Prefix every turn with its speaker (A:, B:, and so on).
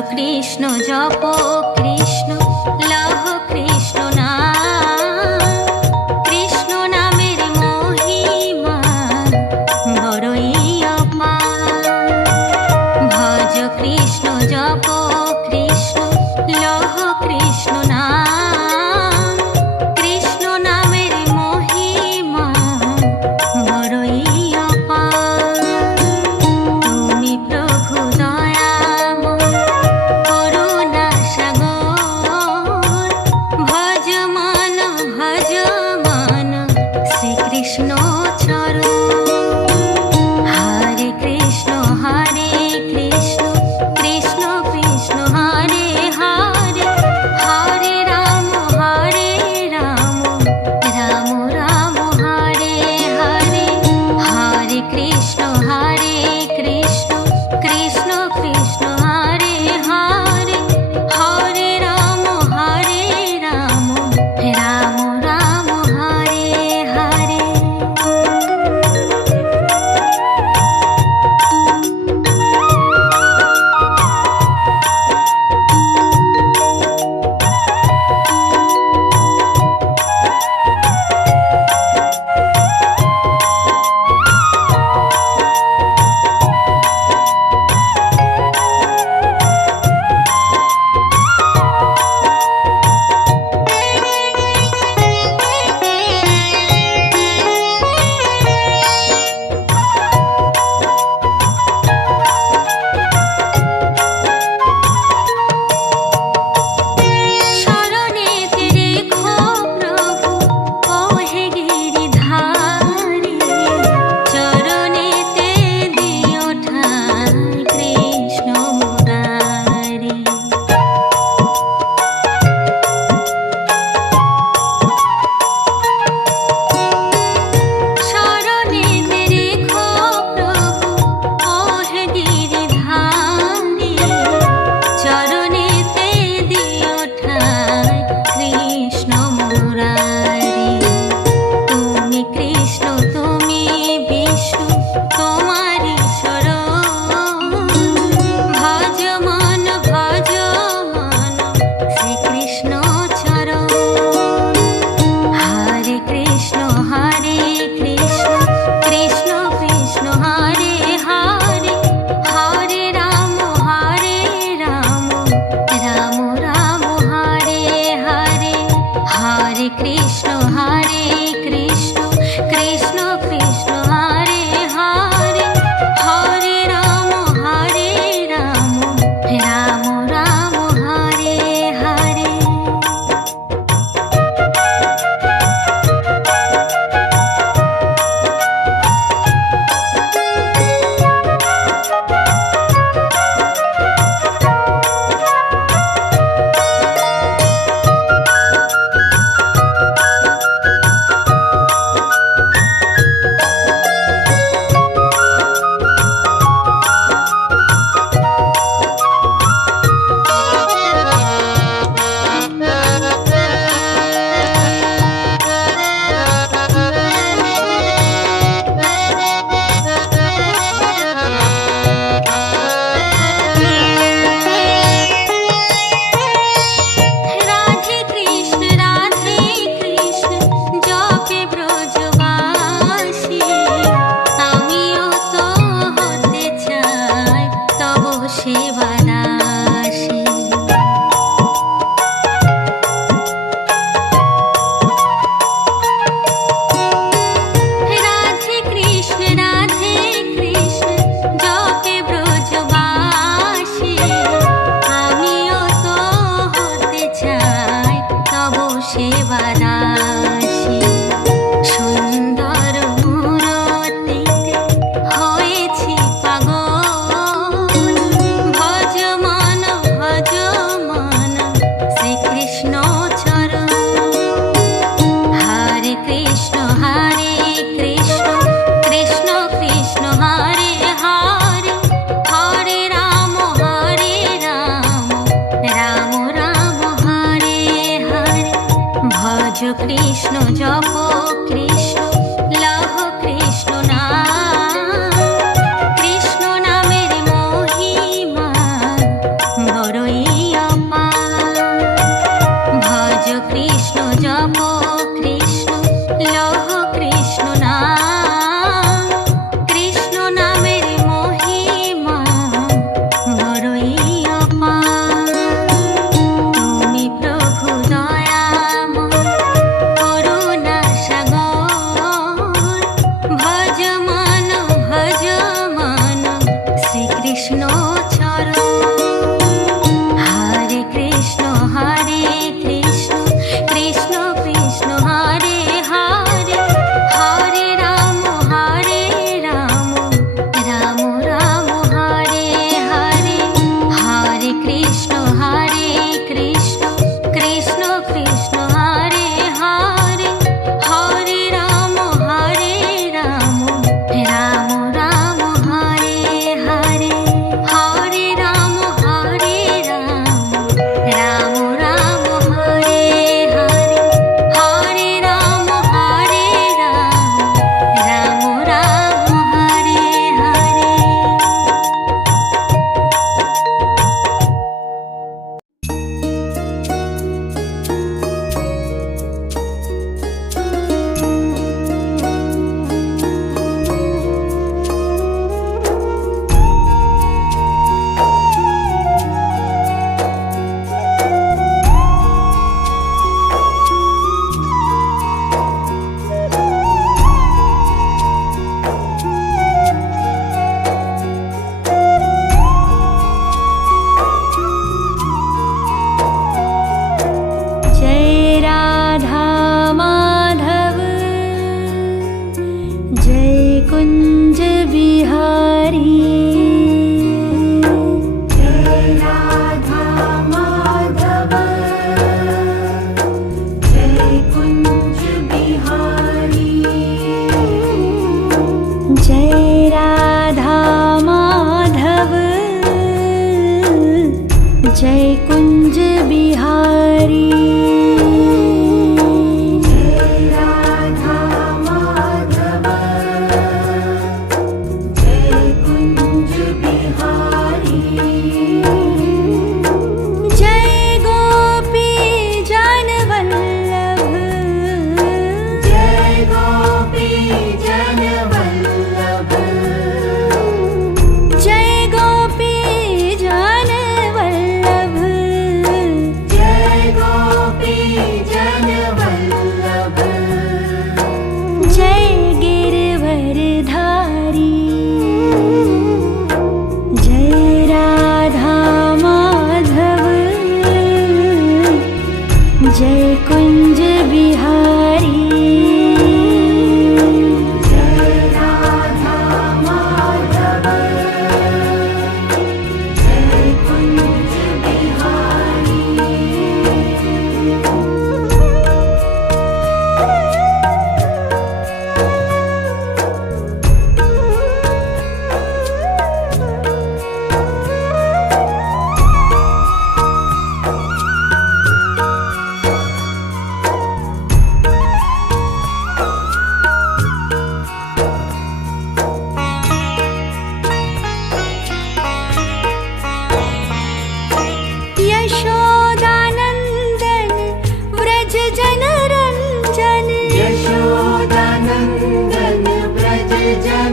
A: কৃষ্ণ জপ Krishna. llevar
B: Jai.